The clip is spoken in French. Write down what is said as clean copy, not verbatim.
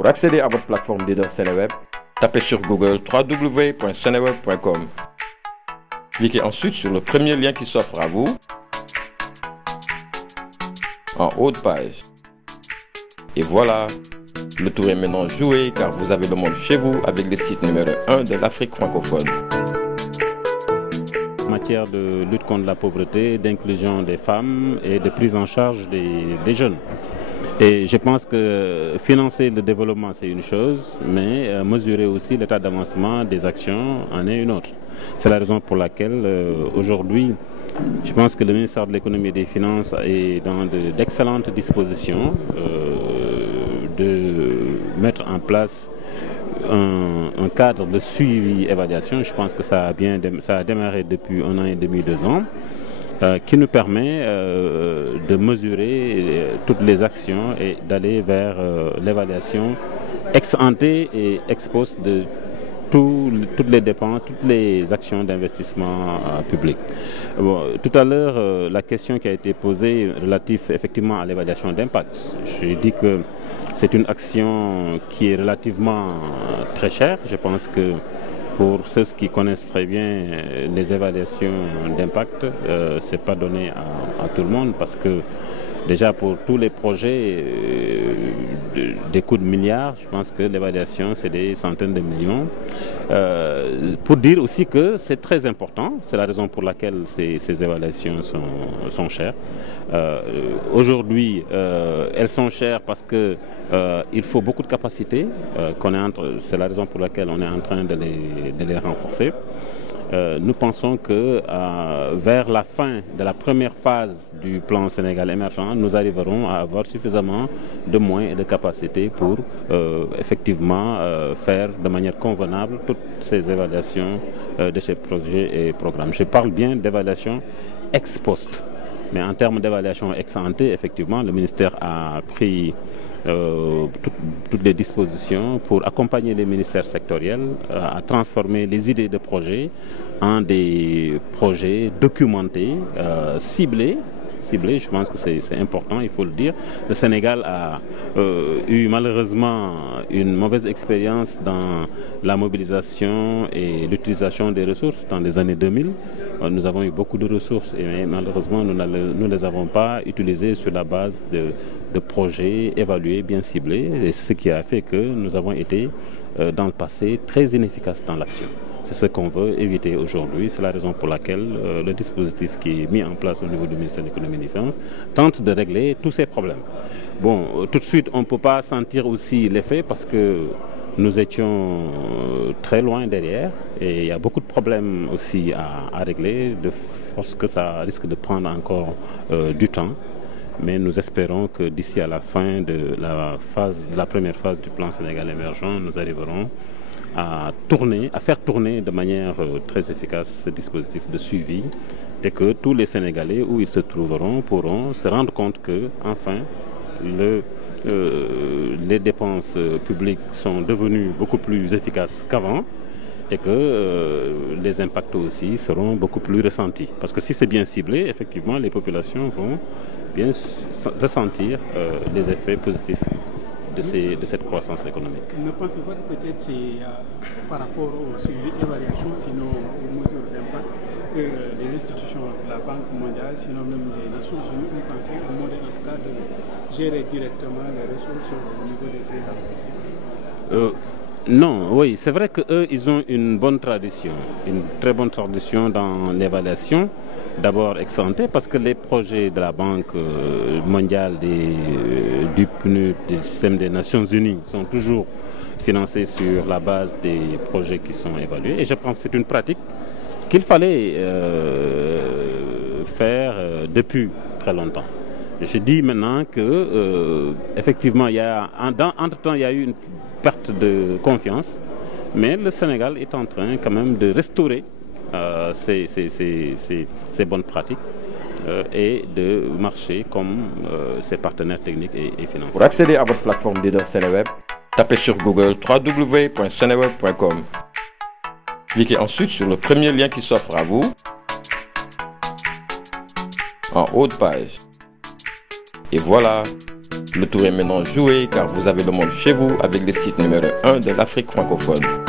Pour accéder à votre plateforme leader Seneweb, tapez sur Google www.seneweb.com. Cliquez ensuite sur le premier lien qui s'offre à vous en haut de page. Et voilà, le tour est maintenant joué car vous avez le monde chez vous avec le site numéro 1 de l'Afrique francophone. En matière de lutte contre la pauvreté, d'inclusion des femmes et de prise en charge des jeunes. Et je pense que financer le développement c'est une chose, mais mesurer aussi l'état d'avancement des actions en est une autre. C'est la raison pour laquelle aujourd'hui, je pense que le ministère de l'économie et des finances est dans d'excellentes dispositions de mettre en place un cadre de suivi-évaluation. Je pense que ça a démarré depuis 1 an et demi, 2 ans, qui nous permet de mesurer toutes les actions et d'aller vers l'évaluation ex ante et ex post de toutes les dépenses, toutes les actions d'investissement public. Bon, tout à l'heure, la question qui a été posée relative effectivement à l'évaluation d'impact. Je dis que c'est une action qui est relativement très chère. Je pense que pour ceux qui connaissent très bien les évaluations d'impact, ce n'est pas donné à tout le monde parce que déjà pour tous les projets des coûts de milliards, je pense que l'évaluation c'est des centaines de millions. Pour dire aussi que c'est très important, c'est la raison pour laquelle ces évaluations sont chères. Aujourd'hui, elles sont chères parce que il faut beaucoup de capacités, c'est la raison pour laquelle on est en train de les renforcer. Nous pensons que vers la fin de la première phase du plan Sénégal émergent, nous arriverons à avoir suffisamment de moyens et de capacités pour effectivement faire de manière convenable toutes ces évaluations de ces projets et programmes. Je parle bien d'évaluation ex post, mais en termes d'évaluation ex ante, effectivement, le ministère a pris toutes les dispositions pour accompagner les ministères sectoriels à transformer les idées de projets en des projets documentés, ciblés. Je pense que c'est important, il faut le dire. Le Sénégal a eu malheureusement une mauvaise expérience dans la mobilisation et l'utilisation des ressources dans les années 2000. Nous avons eu beaucoup de ressources et malheureusement nous ne les avons pas utilisées sur la base de projets évalués, bien ciblés. Et c'est ce qui a fait que nous avons été dans le passé très inefficaces dans l'action. C'est ce qu'on veut éviter aujourd'hui. C'est la raison pour laquelle le dispositif qui est mis en place au niveau du ministère de l'économie et des finances tente de régler tous ces problèmes. Bon, tout de suite, on ne peut pas sentir aussi l'effet parce que nous étions très loin derrière et il y a beaucoup de problèmes aussi à régler, de force que ça risque de prendre encore du temps. Mais nous espérons que d'ici à la fin de la première phase du plan Sénégal émergent, nous arriverons à faire tourner de manière très efficace ce dispositif de suivi et que tous les Sénégalais où ils se trouveront pourront se rendre compte que enfin les dépenses publiques sont devenues beaucoup plus efficaces qu'avant et que les impacts aussi seront beaucoup plus ressentis. Parce que si c'est bien ciblé, effectivement, les populations vont bien ressentir les effets positifs de cette croissance économique. Ne pensez pas que peut-être c'est par rapport au suivi d'évaluation, sinon aux mesures d'impact, que les institutions de la Banque mondiale, sinon même les Nations Unies, ont pensé au modèle en tout cas de gérer directement les ressources au niveau des pays africains? Non, oui, c'est vrai qu'eux, ils ont une bonne tradition, une très bonne tradition dans l'évaluation. D'abord ex ante, parce que les projets de la Banque mondiale, du PNUD, du système des Nations Unies sont toujours financés sur la base des projets qui sont évalués. Et je pense que c'est une pratique qu'il fallait faire depuis très longtemps. Je dis maintenant que effectivement, entre-temps, il y a eu une perte de confiance, mais le Sénégal est en train quand même de restaurer ces bonnes pratiques et de marcher comme ses partenaires techniques et financiers. Pour accéder à votre plateforme leader Seneweb, tapez sur Google www.seneweb.com. Cliquez ensuite sur le premier lien qui s'offre à vous en haut de page. Et voilà, Le tour est maintenant joué car vous avez le monde chez vous avec le site numéro 1 de l'Afrique francophone.